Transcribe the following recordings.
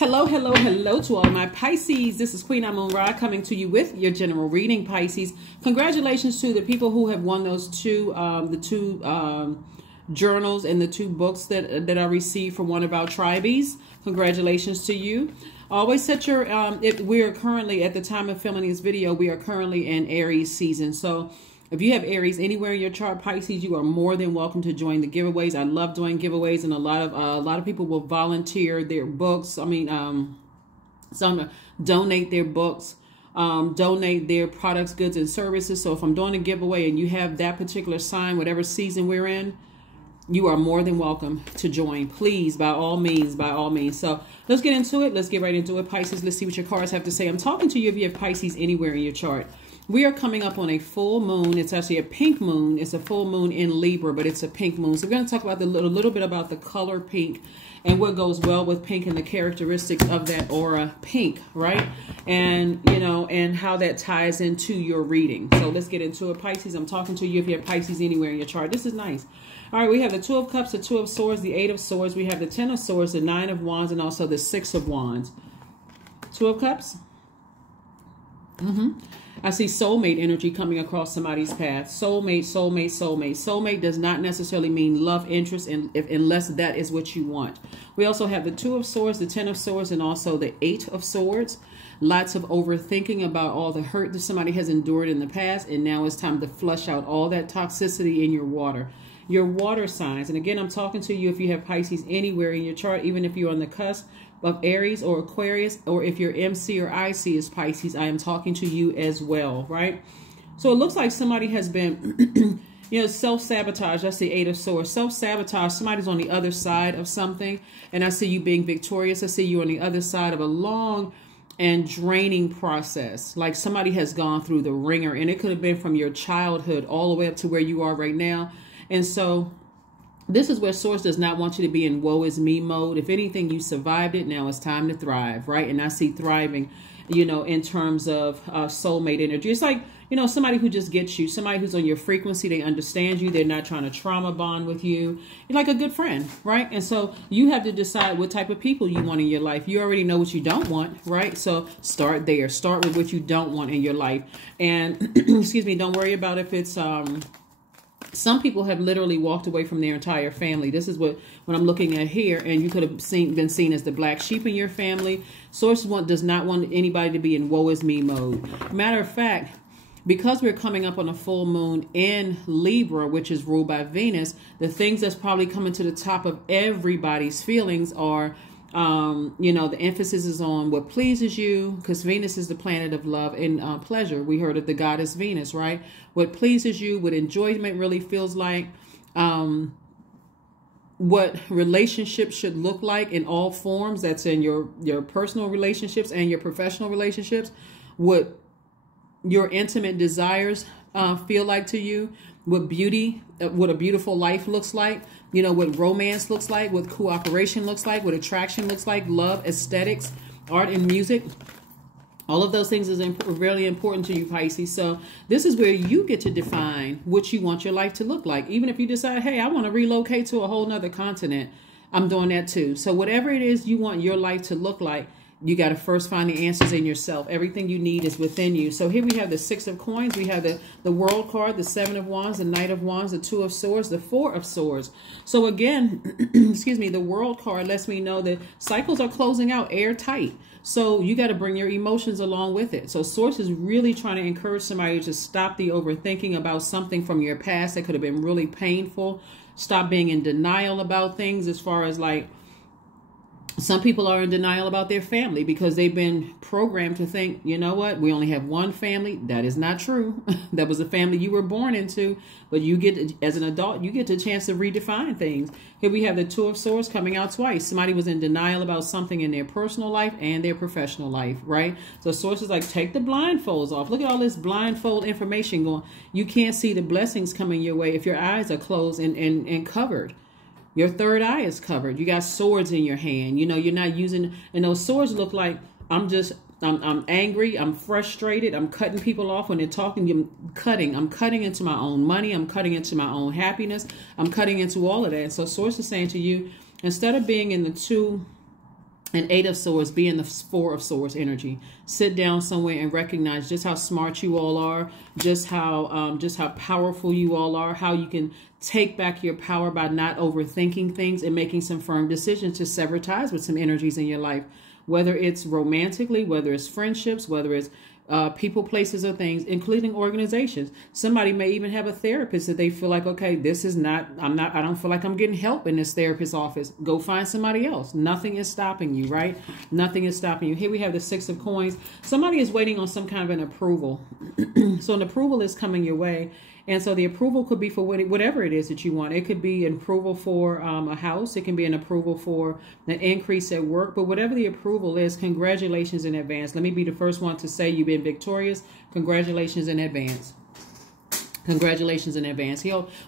Hello, hello, hello to all my Pisces. This is Queen Moon Ra coming to you with your general reading, Pisces. Congratulations to the people who have won those two journals and the two books that I received from one of our tribees. Congratulations to you. Always set your, we are currently, at the time of filming this video, we are currently in Aries season. So if you have Aries anywhere in your chart, Pisces, you are more than welcome to join the giveaways. I love doing giveaways, and a lot of people will volunteer their books. I mean, some donate their books, donate their products, goods, and services. So if I'm doing a giveaway and you have that particular sign, whatever season we're in, you are more than welcome to join. Please, by all means, by all means. So let's get into it. Let's get right into it, Pisces. Let's see what your cards have to say. I'm talking to you if you have Pisces anywhere in your chart. We are coming up on a full moon. It's actually a pink moon. It's a full moon in Libra, but it's a pink moon. So we're going to talk about a little bit about the color pink and what goes well with pink and the characteristics of that aura pink, right? And, you know, and how that ties into your reading. So let's get into it, Pisces. I'm talking to you if you have Pisces anywhere in your chart. This is nice. All right, we have the Two of Cups, the Two of Swords, the Eight of Swords. We have the Ten of Swords, the Nine of Wands, and also the Six of Wands. Two of Cups. I see soulmate energy coming across somebody's path. Soulmate, soulmate, soulmate. Soulmate does not necessarily mean love interest unless that is what you want. We also have the Two of Swords, the Ten of Swords, and also the Eight of Swords. Lots of overthinking about all the hurt that somebody has endured in the past, and now it's time to flush out all that toxicity in your water. Your water signs. And again, I'm talking to you if you have Pisces anywhere in your chart, even if you're on the cusp of Aries or Aquarius, or if your MC or IC is Pisces, I am talking to you as well, right? So it looks like somebody has been, you know, self-sabotage. That's the Eight of Swords. Self-sabotage. Somebody's on the other side of something, and I see you being victorious. I see you on the other side of a long and draining process. Like somebody has gone through the ringer, and it could have been from your childhood all the way up to where you are right now. And so this is where Source does not want you to be in woe is me mode. If anything, you survived it. Now it's time to thrive, right? And I see thriving, you know, in terms of soulmate energy. It's like, you know, somebody who just gets you, somebody who's on your frequency. They understand you. They're not trying to trauma bond with you. You're like a good friend, right? And so you have to decide what type of people you want in your life. You already know what you don't want, right? So start there. Start with what you don't want in your life. And excuse me, don't worry about if it's some people have literally walked away from their entire family. This is what I'm looking at here, and you could have been seen as the black sheep in your family. Source does not want anybody to be in woe is me mode. Matter of fact, because we're coming up on a full moon in Libra, which is ruled by Venus, the things that's probably coming to the top of everybody's feelings are, you know, the emphasis is on what pleases you, because Venus is the planet of love and pleasure. We heard of the goddess Venus, right? What pleases you, what enjoyment really feels like, what relationships should look like in all forms. That's in your personal relationships and your professional relationships. What your intimate desires feel like to you, what beauty, what a beautiful life looks like, you know, what romance looks like, what cooperation looks like, what attraction looks like, love, aesthetics, art and music. All of those things is really important to you, Pisces. So this is where you get to define what you want your life to look like. Even if you decide, hey, I want to relocate to a whole nother continent, I'm doing that too. So whatever it is you want your life to look like, you got to first find the answers in yourself. Everything you need is within you. So here we have the Six of Coins. We have the World card, the Seven of Wands, the Knight of Wands, the Two of Swords, the Four of Swords. So again, excuse me, the World card lets me know that cycles are closing out airtight. So you got to bring your emotions along with it. So Source is really trying to encourage somebody to stop the overthinking about something from your past that could have been really painful. Stop being in denial about things, as far as like, some people are in denial about their family because they've been programmed to think, you know what, we only have one family. That is not true. That was a family you were born into, but you get, as an adult, you get the chance to redefine things. Here we have the Two of Swords coming out twice. Somebody was in denial about something in their personal life and their professional life, right? So Source is like, take the blindfolds off. Look at all this blindfold information going. You can't see the blessings coming your way if your eyes are closed and covered. Your third eye is covered. You got swords in your hand. You know, you're not using, and those swords look like, I'm angry. I'm frustrated. I'm cutting people off when they're talking. I'm cutting into my own money. I'm cutting into my own happiness. I'm cutting into all of that. And so Source is saying to you, instead of being in the two And 8 of Swords being the 4 of Swords energy. Sit down somewhere and recognize just how smart you all are, just how powerful you all are, how you can take back your power by not overthinking things and making some firm decisions to sever ties with some energies in your life. Whether it's romantically, whether it's friendships, whether it's people, places, or things, including organizations. Somebody may even have a therapist that they feel like, okay, this is not, I don't feel like I'm getting help in this therapist's office. Go find somebody else. Nothing is stopping you, right? Nothing is stopping you. Here we have the 6 of Coins. Somebody is waiting on some kind of an approval. So an approval is coming your way. And so the approval could be for whatever it is that you want. It could be an approval for a house. It can be an approval for an increase at work. But whatever the approval is, congratulations in advance. Let me be the first one to say you've been victorious. Congratulations in advance. Congratulations in advance.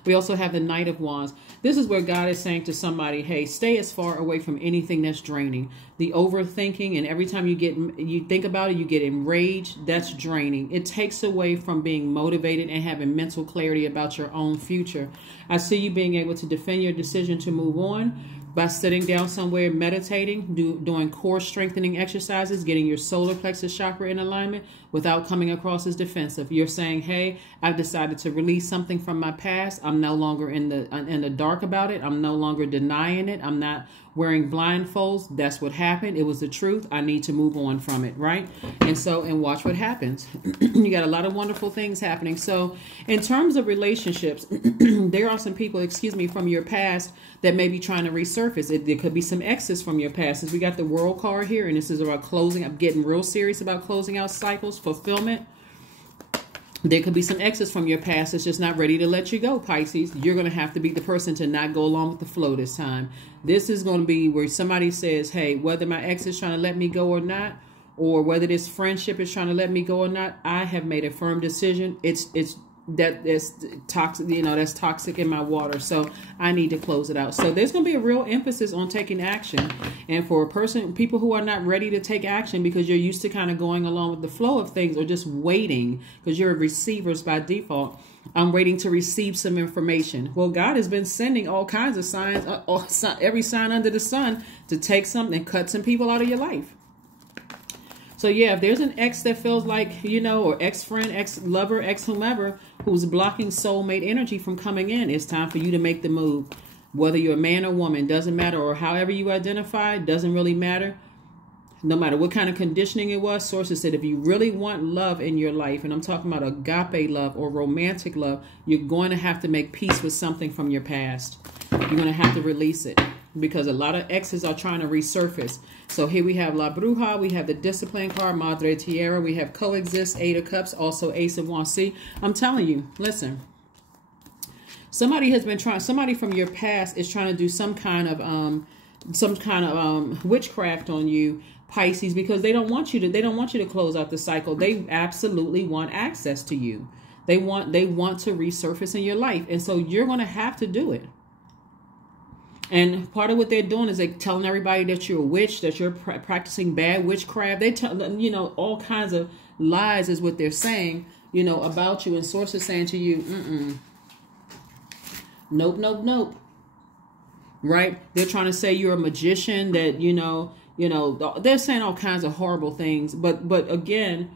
We also have the Knight of Wands. This is where God is saying to somebody, hey, stay as far away from anything that's draining. The overthinking, and every time you think about it, you get enraged. That's draining. It takes away from being motivated and having mental clarity about your own future. I see you being able to defend your decision to move on by sitting down somewhere, meditating, doing core strengthening exercises, getting your solar plexus chakra in alignment without coming across as defensive. You're saying, hey, I've decided to release something from my past. I'm no longer in the dark about it. I'm no longer denying it. I'm not wearing blindfolds. That's what happened. It was the truth. I need to move on from it, right? And watch what happens. You got a lot of wonderful things happening. So in terms of relationships, there are some people, from your past that may be trying to resurface. There could be some exes from your past. As we got the World card here, and this is about closing. I'm getting real serious about closing out cycles, fulfillment. There could be some exes from your past that's just not ready to let you go, Pisces. You're going to have to be the person to not go along with the flow this time. This is going to be where somebody says, hey, whether my ex is trying to let me go or not, or whether this friendship is trying to let me go or not, I have made a firm decision. It's toxic, that's toxic in my water. So I need to close it out. So there's going to be a real emphasis on taking action. And for people who are not ready to take action because you're used to kind of going along with the flow of things or just waiting because you're receivers by default. I'm waiting to receive some information. Well, God has been sending all kinds of signs, every sign under the sun to take something and cut some people out of your life. So yeah, if there's an ex that feels like, or ex-friend, ex-lover, ex-whomever who's blocking soulmate energy from coming in, it's time for you to make the move. Whether you're a man or woman, doesn't matter, or however you identify, doesn't really matter. No matter what kind of conditioning it was, sources said if you really want love in your life, and I'm talking about agape love or romantic love, you're going to have to make peace with something from your past. You're going to have to release it because a lot of exes are trying to resurface. So here we have La Bruja, we have the Discipline card, Madre Tierra, we have Coexist, 8 of Cups, also Ace of Wands. See, I'm telling you, listen. Somebody from your past is trying to do some kind of witchcraft on you, Pisces, because they don't want you to close out the cycle. They absolutely want access to you. They want to resurface in your life. And so you're going to have to do it. And part of what they're doing is they're telling everybody that you're a witch, that you're practicing bad witchcraft. They tell, all kinds of lies is what they're saying, about you. And sources saying to you, nope, nope, nope. Right? They're trying to say you're a magician, that, they're saying all kinds of horrible things. But again,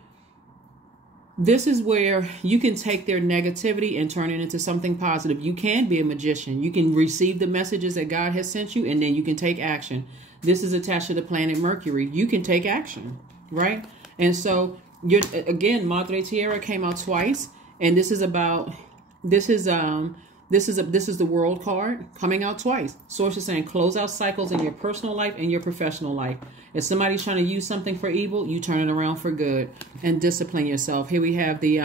this is where you can take their negativity and turn it into something positive. You can be a magician. You can receive the messages that God has sent you, and then you can take action. This is attached to the planet Mercury. You can take action, right? And so, Madre Tierra came out twice, and this is the World card coming out twice. Source is saying close out cycles in your personal life and your professional life. If somebody's trying to use something for evil, you turn it around for good and discipline yourself. Here we have the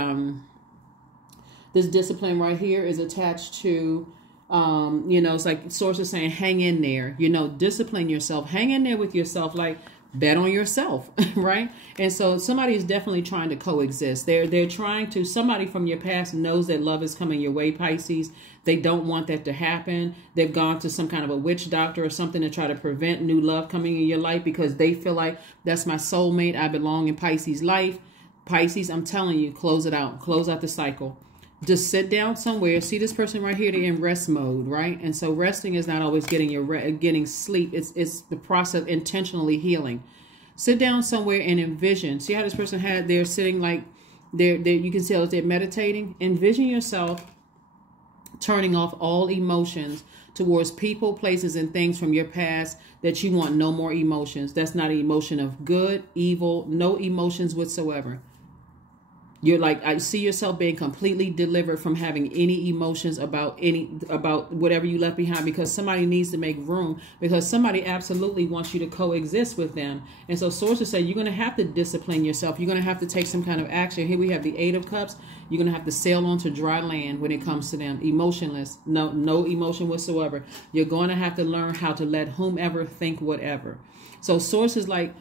this discipline right here is attached to it's like source is saying hang in there. Discipline yourself. Hang in there with yourself, like bet on yourself, right? And so somebody is definitely trying to coexist. They're trying to, somebody from your past knows that love is coming your way, Pisces. They don't want that to happen. They've gone to some kind of a witch doctor or something to try to prevent new love coming in your life because they feel like that's my soulmate. I belong in Pisces' life. Pisces, I'm telling you, close it out. Close out the cycle. Just sit down somewhere. See this person right here, they're in rest mode, right? And so resting is not always getting sleep. It's the process of intentionally healing. Sit down somewhere and envision. See how this person they're sitting like you can see how they're meditating. Envision yourself turning off all emotions towards people, places, and things from your past that you want no more emotions. That's not an emotion of good, evil, no emotions whatsoever. You're like, I see yourself being completely delivered from having any emotions about whatever you left behind, because somebody needs to make room, because somebody absolutely wants you to coexist with them. And so sources say you're going to have to discipline yourself. You're going to have to take some kind of action. Here we have the Eight of Cups. You're going to have to sail onto dry land when it comes to them. Emotionless, no emotion whatsoever. You're going to have to learn how to let whomever think whatever. So sources like,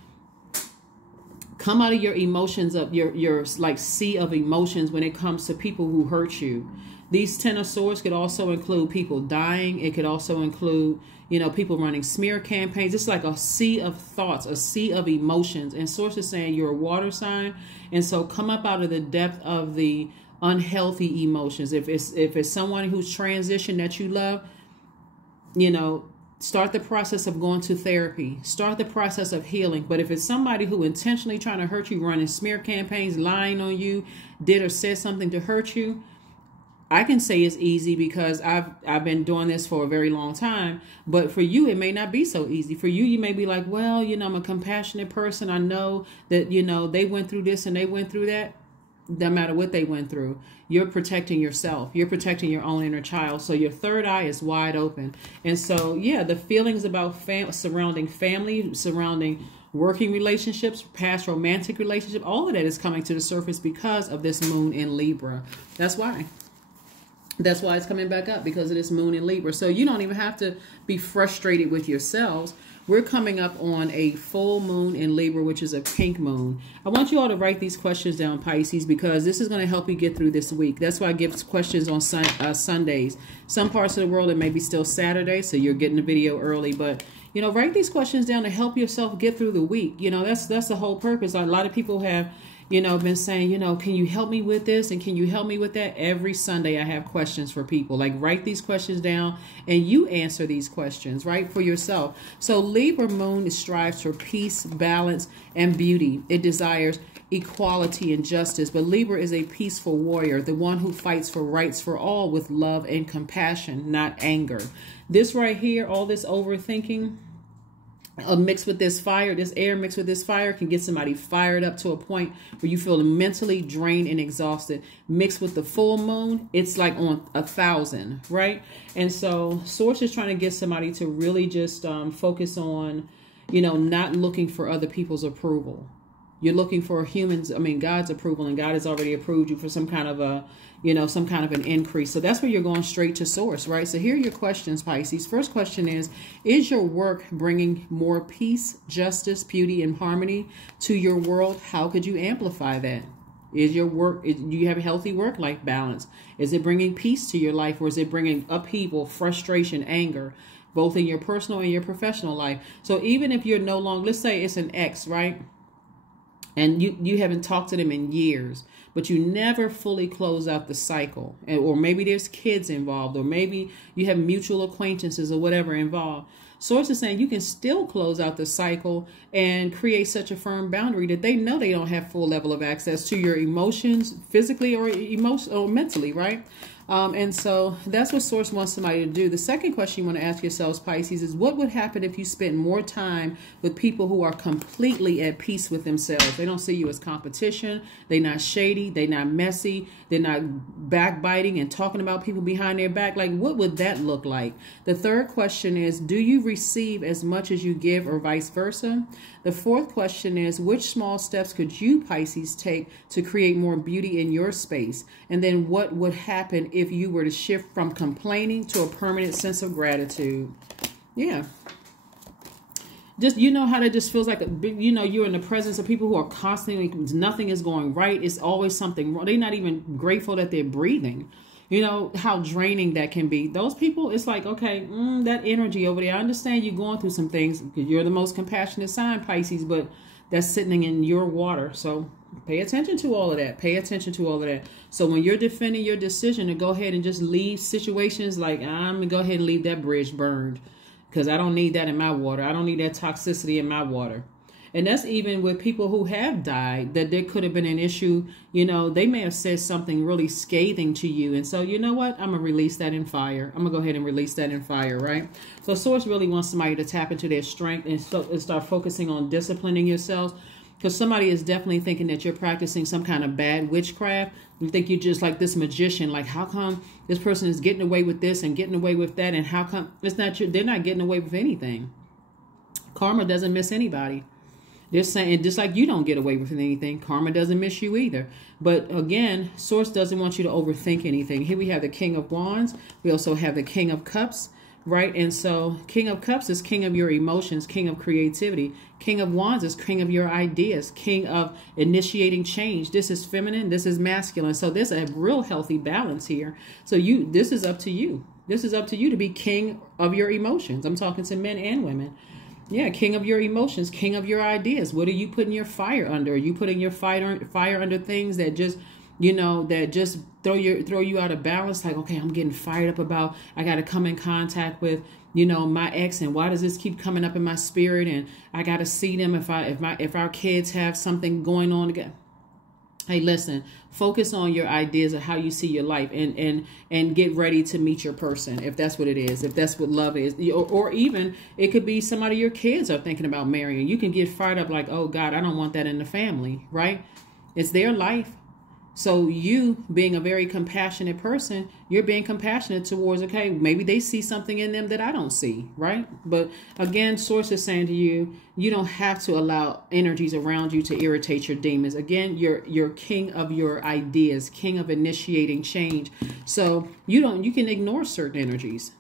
come out of your emotions, of your like sea of emotions when it comes to people who hurt you. These Ten of Swords could also include people dying. It could also include, people running smear campaigns. It's like a sea of thoughts, a sea of emotions. And Source is saying you're a water sign. And so come up out of the depth of the unhealthy emotions. If it's someone who's transitioned that you love, start the process of going to therapy. Start the process of healing. But if it's somebody who intentionally trying to hurt you, running smear campaigns, lying on you, did or said something to hurt you, I can say it's easy because I've been doing this for a very long time. But for you, it may not be so easy. For you, you may be like, well, I'm a compassionate person. I know that, they went through this and they went through that. No matter what they went through, you're protecting yourself. You're protecting your own inner child. So your third eye is wide open. And so, yeah, the feelings about surrounding family, surrounding working relationships, past romantic relationship, all of that is coming to the surface because of this moon in Libra. That's why it's coming back up, because of this moon in Libra. So you don't even have to be frustrated with yourselves. We're coming up on a full moon in Libra, which is a pink moon. I want you all to write these questions down, Pisces, because this is going to help you get through this week. That's why I give questions on Sundays. Some parts of the world, it may be still Saturday, so you're getting the video early. But, write these questions down to help yourself get through the week. That's the whole purpose. A lot of people have been saying, can you help me with this? And can you help me with that? Every Sunday I have questions for people. Like, write these questions down and you answer these questions, right, for yourself. So Libra moon strives for peace, balance, and beauty. It desires equality and justice. But Libra is a peaceful warrior, the one who fights for rights for all with love and compassion, not anger. This right here, all this overthinking, mixed with this fire, this air mixed with this fire can get somebody fired up to a point where you feel mentally drained and exhausted. Mixed with the full moon, it's like on 1,000, right? And so Source is trying to get somebody to really just focus on, not looking for other people's approval. You're looking for God's approval, and God has already approved you for some kind of an increase. So that's where you're going straight to Source, right? So here are your questions, Pisces. First question is your work bringing more peace, justice, beauty, and harmony to your world? How could you amplify that? Is your work, do you have a healthy work-life balance? Is it bringing peace to your life, or is it bringing upheaval, frustration, anger, both in your personal and your professional life? So even if you're no longer, let's say it's an ex, right? And you haven't talked to them in years, but you never fully close out the cycle. Or maybe there's kids involved, or maybe you have mutual acquaintances or whatever involved. Source is saying you can still close out the cycle and create such a firm boundary that they know they don't have full level of access to your emotions, physically or mentally, right? And so that's what Source wants somebody to do. The second question you want to ask yourselves, Pisces, is what would happen if you spent more time with people who are completely at peace with themselves? They don't see you as competition. They're not shady. They're not messy. They're not backbiting and talking about people behind their back. Like, what would that look like? The third question is, do you receive as much as you give, or vice versa? The fourth question is, which small steps could you, Pisces, take to create more beauty in your space? And then what would happen if you were to shift from complaining to a permanent sense of gratitude? Yeah. Just, how that just feels like, you're in the presence of people who are constantly, nothing is going right. It's always something wrong. They're not even grateful that they're breathing. How draining that can be. Those people, it's like, okay, that energy over there. I understand you're going through some things because you're the most compassionate sign, Pisces, but that's sitting in your water. So pay attention to all of that. Pay attention to all of that. So when you're defending your decision to go ahead and just leave situations, like I'm going to go ahead and leave that bridge burned because I don't need that in my water. I don't need that toxicity in my water. And that's even with people who have died, that there could have been an issue. You know, they may have said something really scathing to you. And so, you know what? I'm going to release that in fire. I'm going to go ahead and release that in fire, right? So Source really wants somebody to tap into their strength and start focusing on disciplining yourselves. Because somebody is definitely thinking that you're practicing some kind of bad witchcraft. You think you're just like this magician. Like, how come this person is getting away with this and getting away with that? And how come it's not you? They're not getting away with anything. Karma doesn't miss anybody. They're saying, just like you don't get away with anything, karma doesn't miss you either. But again, Source doesn't want you to overthink anything. Here we have the King of Wands. We also have the King of Cups, right? And so King of Cups is king of your emotions, king of creativity. King of Wands is king of your ideas, king of initiating change. This is feminine, this is masculine. So there's a real healthy balance here. So this is up to you. This is up to you to be king of your emotions. I'm talking to men and women. Yeah, king of your emotions, king of your ideas. What are you putting your fire under? Are you putting your fire under things that just, you know, that just throw you out of balance? Like, okay, I'm getting fired up about, I got to come in contact with, you know, my ex, and why does this keep coming up in my spirit? And I got to see them if our kids have something going on again. Hey, listen, focus on your ideas of how you see your life, and get ready to meet your person, if that's what it is, if that's what love is. Or even it could be somebody your kids are thinking about marrying. You can get fired up like, oh God, I don't want that in the family, right? It's their life. So you, being a very compassionate person, you're being compassionate towards, okay, maybe they see something in them that I don't see, right? But again, Source is saying to you, you don't have to allow energies around you to irritate your demons. Again, you're king of your ideas, king of initiating change. So you can ignore certain energies.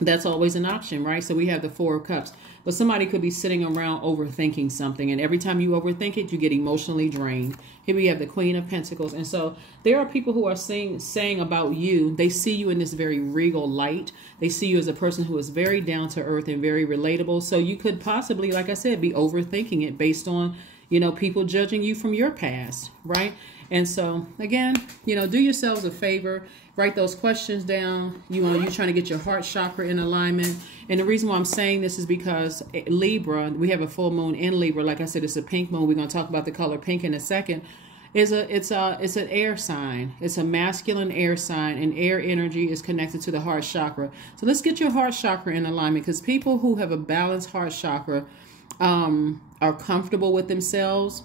That's always an option, right? So we have the Four of Cups. But somebody could be sitting around overthinking something, and every time you overthink it, you get emotionally drained. Here we have the Queen of Pentacles. And so there are people who are saying about you, they see you in this very regal light. They see you as a person who is very down to earth and very relatable. So you could possibly, like I said, be overthinking it based on, you know, people judging you from your past, right? And so, again, you know, do yourselves a favor. Write those questions down. You're trying to get your heart chakra in alignment. And the reason why I'm saying this is because Libra, we have a full moon in Libra. Like I said, it's a pink moon. We're going to talk about the color pink in a second. It's an air sign. It's a masculine air sign, and air energy is connected to the heart chakra. So let's get your heart chakra in alignment, because people who have a balanced heart chakra are comfortable with themselves,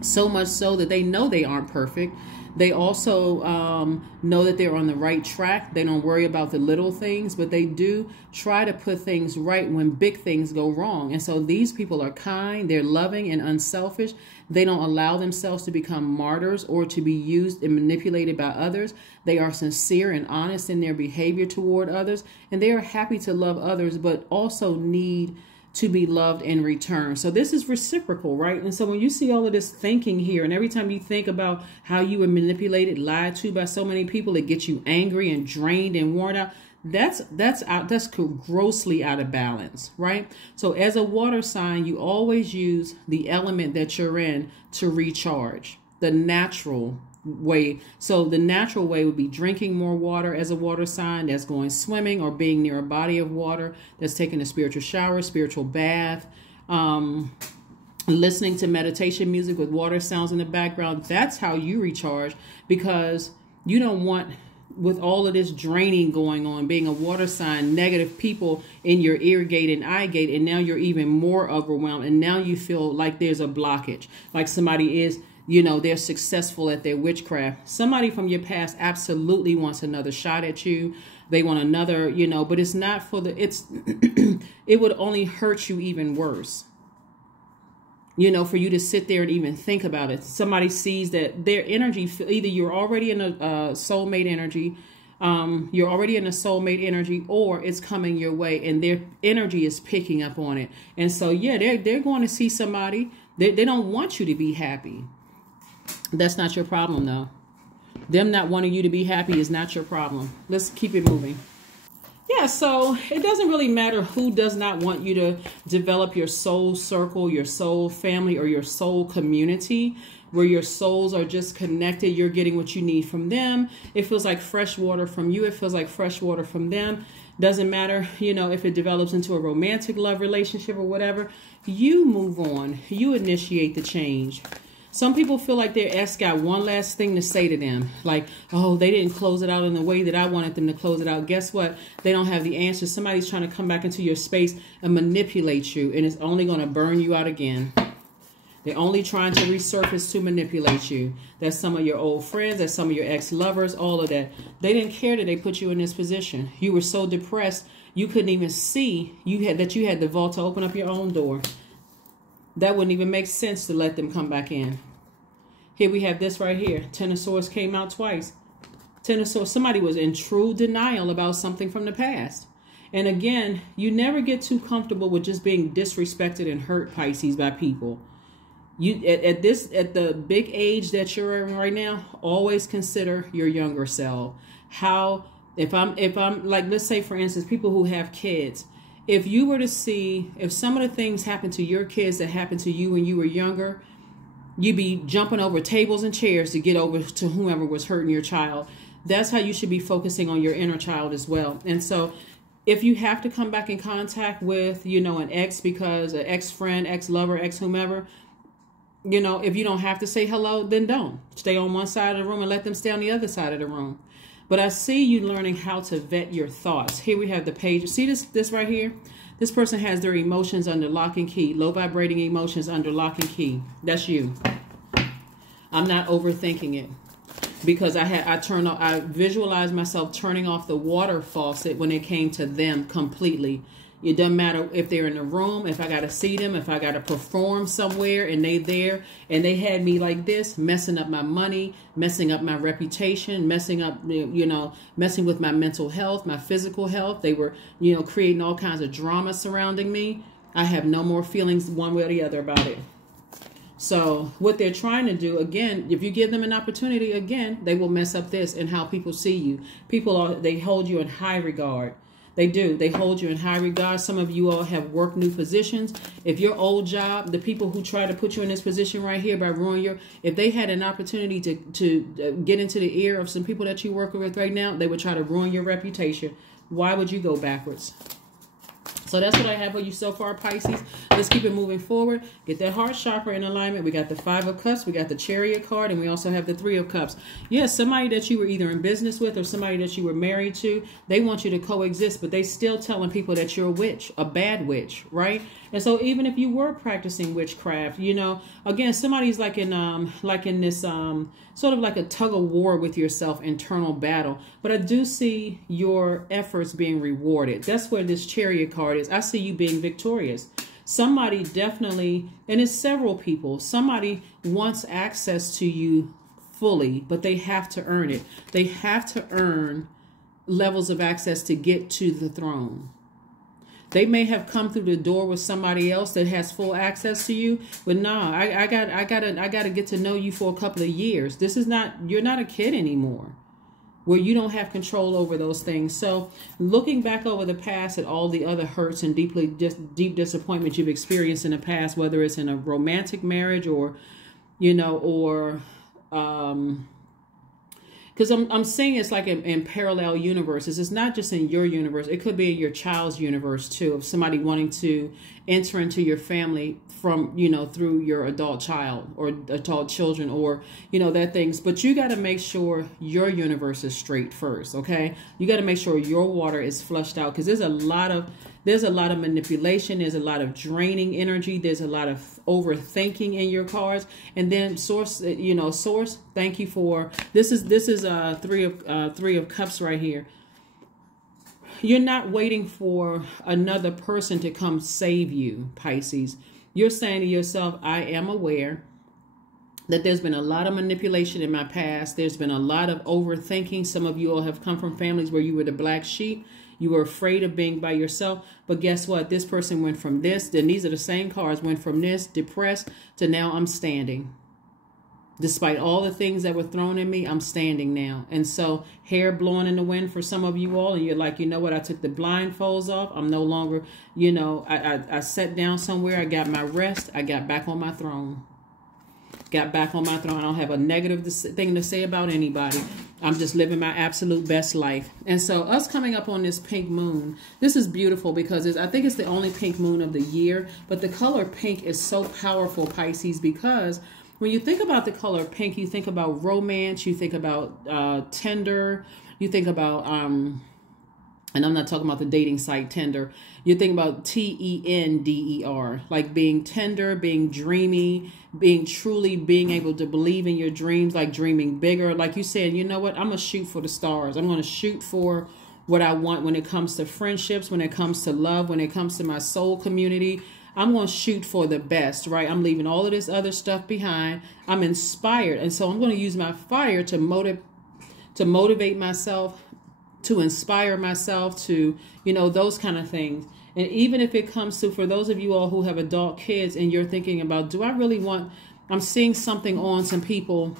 so much so that they know they aren't perfect. They also know that they're on the right track. They don't worry about the little things, but they do try to put things right when big things go wrong. And so these people are kind, they're loving and unselfish. They don't allow themselves to become martyrs or to be used and manipulated by others. They are sincere and honest in their behavior toward others, and they are happy to love others, but also need to be loved in return. So this is reciprocal, right? And so when you see all of this thinking here, and every time you think about how you were manipulated, lied to by so many people, it gets you angry and drained and worn out. That's grossly out of balance, right? So as a water sign, you always use the element that you're in to recharge, the natural way. So the natural way would be drinking more water as a water sign. That's going swimming or being near a body of water. That's taking a spiritual shower, spiritual bath, listening to meditation music with water sounds in the background. That's how you recharge, because you don't want, with all of this draining going on, being a water sign, negative people in your ear gate and eye gate, and now you're even more overwhelmed, and now you feel like there's a blockage, like somebody is, you know, they're successful at their witchcraft. Somebody from your past absolutely wants another shot at you. They want another, you know, but it's not for the, it would only hurt you even worse. You know, for you to sit there and even think about it. Somebody sees that their energy, either you're already in a soulmate energy, or it's coming your way and their energy is picking up on it. And so, yeah, they're going to see somebody. They don't want you to be happy. That's not your problem, though. Them not wanting you to be happy is not your problem. Let's keep it moving. Yeah, so it doesn't really matter who does not want you to develop your soul circle, your soul family, or your soul community, where your souls are just connected. You're getting what you need from them. It feels like fresh water from you. It feels like fresh water from them. Doesn't matter, if it develops into a romantic love relationship or whatever. You move on. You initiate the change. Some people feel like their ex got one last thing to say to them. Like, oh, they didn't close it out in the way that I wanted them to close it out. Guess what? They don't have the answer. Somebody's trying to come back into your space and manipulate you. And it's only going to burn you out again. They're only trying to resurface to manipulate you. That's some of your old friends. That's some of your ex-lovers. All of that. They didn't care that they put you in this position. You were so depressed, you couldn't even see you had the vault to open up your own door. That wouldn't even make sense to let them come back in. Here we have this right here. Ten of Swords came out twice. Ten of Swords. Somebody was in true denial about something from the past. And again, you never get too comfortable with just being disrespected and hurt, Pisces, by people. You at the big age that you're in right now, always consider your younger self. If I'm like, let's say for instance, people who have kids. If you were to see, if some of the things happened to your kids that happened to you when you were younger, you'd be jumping over tables and chairs to get over to whomever was hurting your child. That's how you should be focusing on your inner child as well. And so if you have to come back in contact with, an ex because an ex-friend, ex-lover, ex-whomever, if you don't have to say hello, then don't. Stay on one side of the room and let them stay on the other side of the room. But I see you learning how to vet your thoughts. Here we have the page. See this right here? This person has their emotions under lock and key. Low vibrating emotions under lock and key. That's you. I'm not overthinking it. Because I visualized myself turning off the water faucet when it came to them completely. It doesn't matter if they're in the room, if I got to see them, if I got to perform somewhere and they there and they had me like this, messing up my money, messing up my reputation, messing up, messing with my mental health, my physical health. They were, creating all kinds of drama surrounding me. I have no more feelings one way or the other about it. So what they're trying to do, again, if you give them an opportunity, again, they will mess up this and how people see you. They hold you in high regard. They do. They hold you in high regard. Some of you all have worked new positions. If your old job, the people who try to put you in this position right here by ruining if they had an opportunity to get into the ear of some people that you work with right now, they would try to ruin your reputation. Why would you go backwards? So that's what I have for you so far, Pisces. Let's keep it moving forward. Get that heart chakra in alignment. We got the 5 of Cups. We got the Chariot card. And we also have the 3 of Cups. Yes, somebody that you were either in business with or somebody that you were married to, they want you to coexist, but they still telling people that you're a witch, a bad witch, right? And so even if you were practicing witchcraft, again, somebody's like in this sort of like a tug of war with yourself, internal battle. But I do see your efforts being rewarded. That's where this Chariot card is. I see you being victorious. Somebody definitely, and it's several people, somebody wants access to you fully, but they have to earn it. They have to earn levels of access to get to the throne. They may have come through the door with somebody else that has full access to you, but nah, I gotta get to know you for a couple of years. You're not a kid anymore, where you don't have control over those things. So looking back over the past at all the other hurts and deep disappointments you've experienced in the past, whether it's in a romantic marriage or, because I'm saying it's like in parallel universes. It's not just in your universe. It could be in your child's universe too. Of somebody wanting to enter into your family from, through your adult child or adult children or, that things. But you got to make sure your universe is straight first. Okay. You got to make sure your water is flushed out, because there's a lot of manipulation. There's a lot of draining energy. There's a lot of overthinking in your cards. And then source, thank you for, this is three of Cups right here. You're not waiting for another person to come save you, Pisces. You're saying to yourself, I am aware that there's been a lot of manipulation in my past. There's been a lot of overthinking. Some of you all have come from families where you were the black sheep. You were afraid of being by yourself. But guess what? This person went from this, then these are the same cards, went from this, depressed, to now I'm standing. Despite all the things that were thrown at me, I'm standing now. And so hair blowing in the wind for some of you all, and you're like, you know what, I took the blindfolds off. I'm no longer, you know, I sat down somewhere. I got my rest. I got back on my throne. Got back on my throne. I don't have a negative thing to say about anybody. I'm just living my absolute best life. And so us coming up on this pink moon, this is beautiful because I think it's the only pink moon of the year. But the color pink is so powerful, Pisces, because when you think about the color pink, you think about romance, you think about Tinder, you think about, and I'm not talking about the dating site Tinder, you think about TENDER, like being tender, being dreamy, being able to believe in your dreams, like dreaming bigger, like you said, you know what, I'm going to shoot for the stars. I'm going to shoot for what I want when it comes to friendships, when it comes to love, when it comes to my soul community. I'm going to shoot for the best, right? I'm leaving all of this other stuff behind. I'm inspired. And so I'm going to use my fire to motivate myself, to inspire myself, to, you know, those kind of things. And even if it comes to, for those of you all who have adult kids and you're thinking about, do I really want, I'm seeing something on some people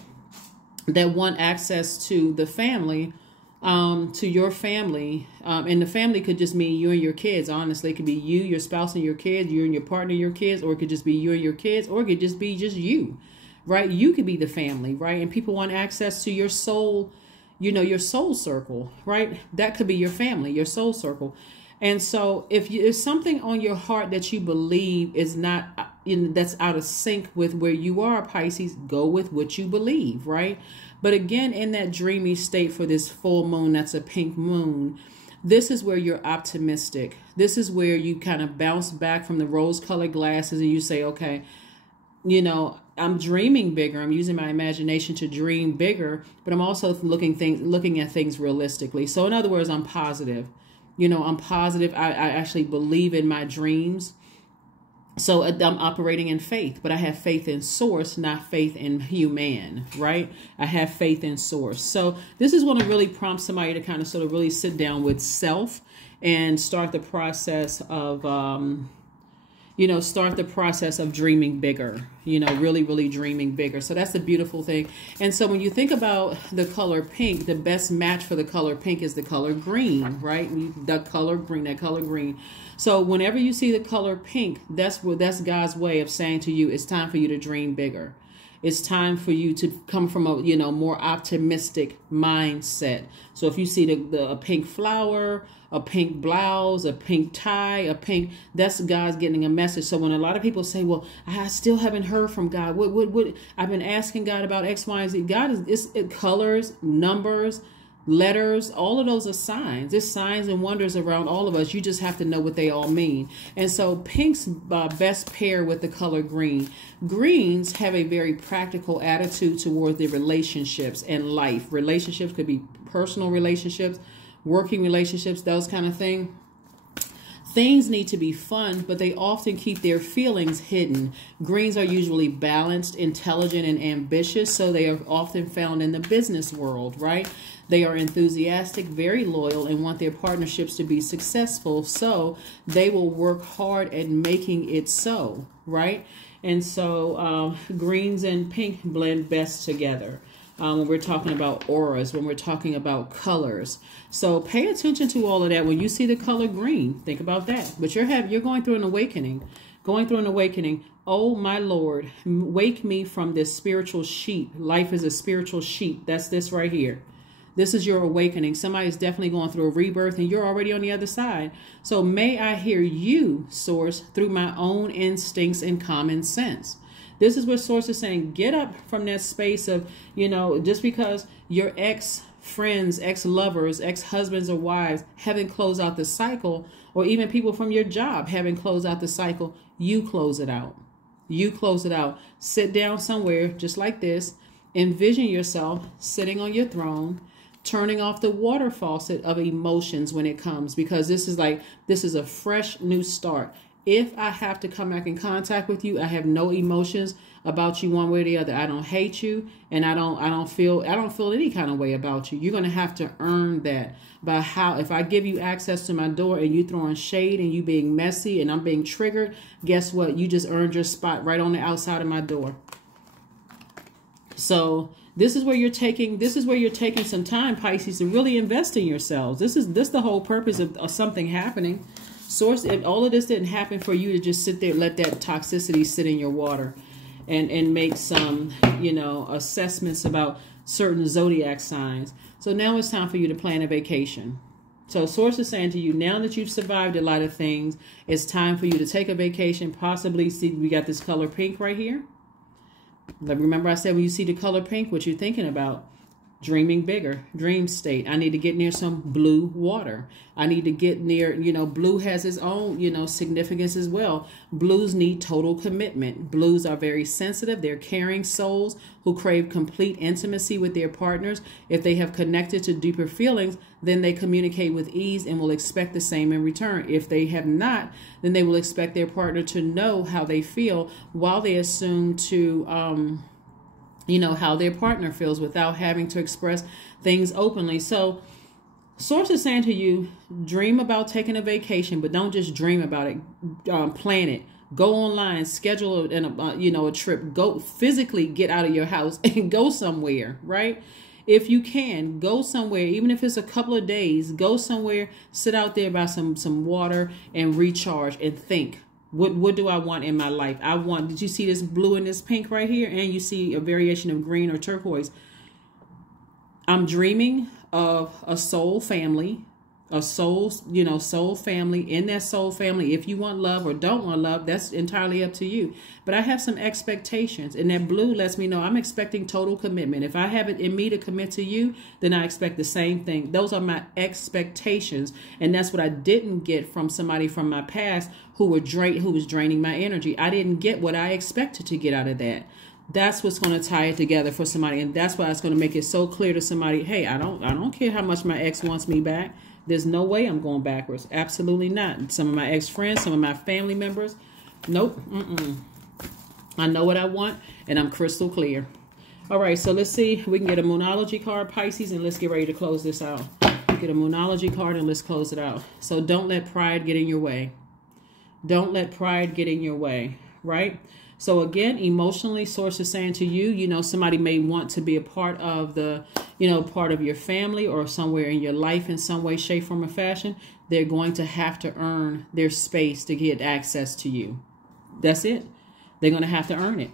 that want access to the family, to your family, and the family could just mean you and your kids. Honestly, it could be you, your spouse, and your kids, you and your partner, your kids, or it could just be you and your kids, or it could just be just you, right? You could be the family, right? And people want access to your soul, you know, your soul circle, right? That could be your family, your soul circle. And so if something on your heart that you believe is not, that's out of sync with where you are, Pisces, go with what you believe, right? But again, in that dreamy state for this full moon, that's a pink moon, this is where you're optimistic. This is where you kind of bounce back from the rose-colored glasses and you say, okay, you know, I'm dreaming bigger. I'm using my imagination to dream bigger, but I'm also looking at things realistically. So in other words, I'm positive. You know, I'm positive. I actually believe in my dreams. So I'm operating in faith, but I have faith in source, not faith in human, right? I have faith in source. So this is going to really prompt somebody to kind of sort of really sit down with self and start the process of, start the process of dreaming bigger, really, really dreaming bigger. So that's the beautiful thing. And so when you think about the color pink, the best match for the color pink is the color green, right? The color green, that color green. So whenever you see the color pink, that's God's way of saying to you, it's time for you to dream bigger. It's time for you to come from a, more optimistic mindset. So if you see a pink flower, a pink blouse, a pink tie, that's God's getting a message. So when a lot of people say, well, I still haven't heard from God. What I've been asking God about X, Y, and Z. God is colors, numbers, letters, all of those are signs. There's signs and wonders around all of us. You just have to know what they all mean. And so pink's best pair with the color green. Greens have a very practical attitude toward the relationships and life. Relationships could be personal relationships, working relationships, those kind of things. Things need to be fun, but they often keep their feelings hidden. Greens are usually balanced, intelligent, and ambitious, so they are often found in the business world, right? They are enthusiastic, very loyal, and want their partnerships to be successful, so they will work hard at making it so, right? And so greens and pink blend best together. When we're talking about auras, when we're talking about colors. So pay attention to all of that. When you see the color green, think about that. But you're going through an awakening. Oh, my Lord, wake me from this spiritual sheep. Life is a spiritual sheep. That's this right here. This is your awakening. Somebody's definitely going through a rebirth and you're already on the other side. So may I hear you, Source, through my own instincts and common sense. This is what Source is saying. Get up from that space of, just because your ex-friends, ex-lovers, ex-husbands or wives haven't closed out the cycle, or even people from your job haven't closed out the cycle, you close it out. You close it out. Sit down somewhere just like this. Envision yourself sitting on your throne, turning off the water faucet of emotions when it comes, because this is a fresh new start. If I have to come back in contact with you, I have no emotions about you one way or the other. I don't hate you, and I don't feel any kind of way about you. You're going to have to earn that by if I give you access to my door and you throwing shade and you being messy and I'm being triggered, guess what? You just earned your spot right on the outside of my door. So this is where you're taking some time, Pisces, to really invest in yourselves. This the whole purpose of something happening. Source, if all of this didn't happen for you to just sit there, let that toxicity sit in your water and make some, assessments about certain zodiac signs. So now it's time for you to plan a vacation. So Source is saying to you, now that you've survived a lot of things, it's time for you to take a vacation. Possibly, see, we got this color pink right here. Remember I said when you see the color pink, what you're thinking about? Dreaming bigger, dream state. I need to get near some blue water. I need to get near, blue has its own, significance as well. Blues need total commitment. Blues are very sensitive. They're caring souls who crave complete intimacy with their partners. If they have connected to deeper feelings, then they communicate with ease and will expect the same in return. If they have not, then they will expect their partner to know how they feel while they assume to, how their partner feels without having to express things openly. So Source is saying to you, dream about taking a vacation, but don't just dream about it. Plan it. Go online, schedule a trip. Go physically get out of your house and go somewhere, right? If you can, go somewhere, even if it's a couple of days, go somewhere, sit out there by some water and recharge and think. What do I want in my life? Did you see this blue and this pink right here? And you see a variation of green or turquoise. I'm dreaming of a soul family, soul family. In that soul family, if you want love or don't want love, that's entirely up to you. But I have some expectations, and that blue lets me know I'm expecting total commitment. If I have it in me to commit to you, then I expect the same thing. Those are my expectations, and that's what I didn't get from somebody from my past who was draining my energy. I didn't get what I expected to get out of that. That's what's going to tie it together for somebody, and that's why it's going to make it so clear to somebody, hey, I don't care how much my ex wants me back. There's no way I'm going backwards. Absolutely not. Some of my ex-friends, some of my family members, nope. I know what I want, and I'm crystal clear. All right, so let's see. We can get a Moonology card, Pisces, and let's get ready to close this out. Get a Moonology card, and let's close it out. So don't let pride get in your way. Don't let pride get in your way, right? So again, emotionally, Source is saying to you, somebody may want to be a part of the, part of your family or somewhere in your life in some way, shape, form, or fashion. They're going to have to earn their space to get access to you. That's it. They're going to have to earn it.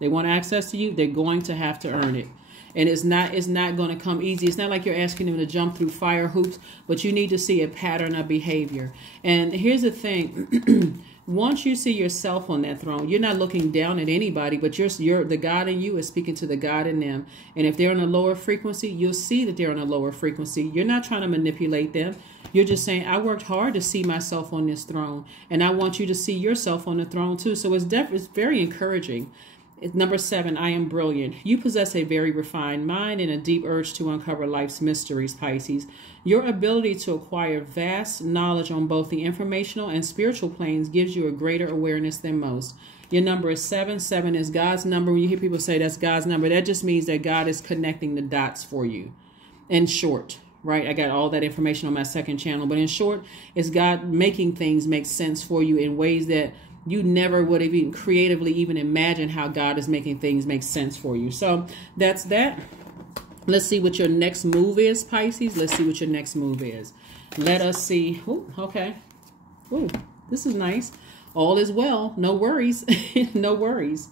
They want access to you. They're going to have to earn it. And it's not going to come easy. It's not like you're asking them to jump through fire hoops, but you need to see a pattern of behavior. And here's the thing. Once you see yourself on that throne, you're not looking down at anybody, but the God in you is speaking to the God in them. And if they're on a lower frequency, you'll see that they're on a lower frequency. You're not trying to manipulate them. You're just saying, I worked hard to see myself on this throne, and I want you to see yourself on the throne too. So it's very encouraging. Number 7, I am brilliant. You possess a very refined mind and a deep urge to uncover life's mysteries, Pisces. Your ability to acquire vast knowledge on both the informational and spiritual planes gives you a greater awareness than most. Your number is 7. 7 is God's number. When you hear people say that's God's number, that just means that God is connecting the dots for you. In short, right? I got all that information on my second channel, but in short, it's God making things make sense for you in ways that you never would have even creatively even imagined how God is making things make sense for you. So that's that. Let's see what your next move is, Pisces. Let's see what your next move is. Let us see. Ooh, okay. Ooh, this is nice. All is well. No worries. No worries.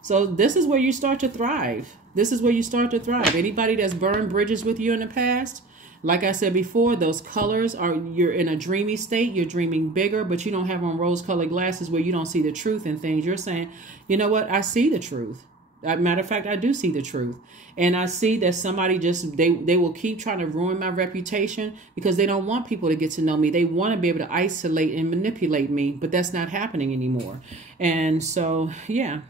So this is where you start to thrive. This is where you start to thrive. Anybody that's burned bridges with you in the past, like I said before, those colors you're in a dreamy state. You're dreaming bigger, but you don't have on rose-colored glasses where you don't see the truth in things. You're saying, you know what? I see the truth. Matter of fact, I do see the truth. And I see that somebody they will keep trying to ruin my reputation because they don't want people to get to know me. They want to be able to isolate and manipulate me, but that's not happening anymore. And so, yeah.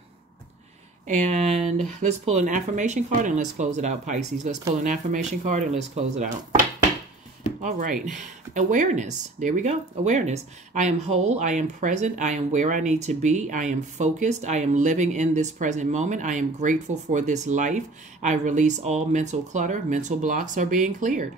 And let's pull an affirmation card and let's close it out, Pisces. Let's pull an affirmation card and let's close it out. All right. Awareness. There we go. Awareness. I am whole. I am present. I am where I need to be. I am focused. I am living in this present moment. I am grateful for this life. I release all mental clutter. Mental blocks are being cleared.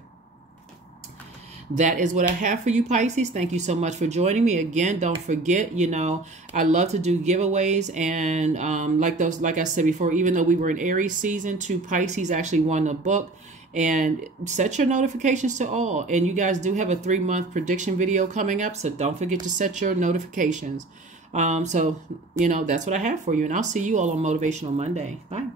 that is what I have for you, Pisces. Thank you so much for joining me again. Don't forget, you know, I love to do giveaways, and like I said before, even though we were in Aries season, 2 Pisces actually won the book. And set your notifications to all. And you guys do have a 3-month prediction video coming up, so don't forget to set your notifications. So, you know, that's what I have for you. And I'll see you all on Motivational Monday. Bye.